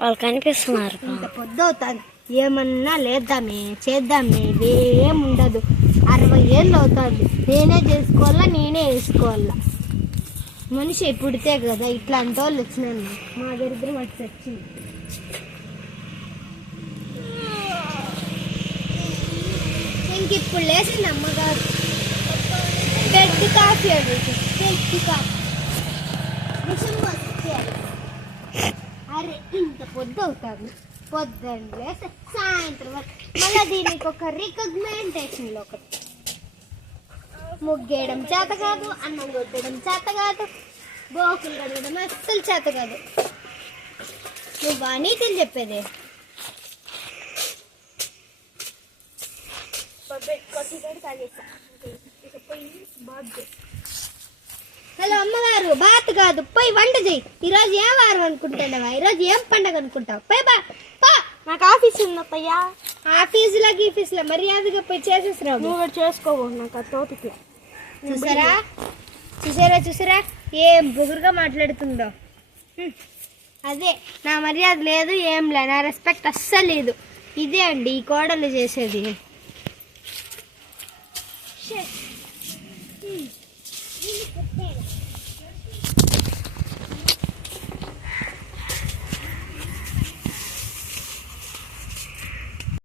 వాళ్ళు కనిపిస్తున్నారు. ఇంత పొద్దు అవుతుంది, ఏమన్నా లేద్దామే చేద్దామే ఏముండదు. 60 ఏళ్ళు అవుతుంది, నేనే చేసుకోవాలా నేనే వేసుకోవాలా. మనిషి పుడితే కదా ఇట్లాంటి వాళ్ళు వచ్చినాను, మా దరిద్రం అటు వచ్చింది. ఇంకిప్పుడు లేచింది అమ్మగారు, బెడ్ కాఫీ అడుగుతుంది. బెడ్ కాఫీ అరే ఇంత పొద్దు అవుతుంది, పొద్దున్న లేస్తే సాయంత్రం వరకు మళ్ళీ దీనికి ఒక రికగ్మెంటేషన్లో ఒకటి. ముగ్గేయడం చేత కాదు, అన్నం కొట్టడం చేత కాదు, బోకులు కడగడం అస్సలు చేత కాదు. నువ్వు నీతిని చెప్పేది. హలో అమ్మగారు, బాత్ కాదు, పోయి వంట చెయ్యి. ఈరోజు ఏం వారం అనుకుంటున్నావా? ఈరోజు ఏం పండగ అనుకుంటావు? పోయి బా. నాకు ఆఫీస్ ఉందయ్యా. ఆఫీసులో గీఫీసులో మర్యాదగా పోయి చేసేసిరావు. నువ్వు కూడా చేసుకోవు, నాకు ఆ తోటికి. చూసారా ఏం బుగురుగా మాట్లాడుతుందో. అదే నా మర్యాద లేదు, ఏం లే, నా రెస్పెక్ట్ అస్సలు లేదు. ఇదే అండి ఈ కోడలు చేసేది.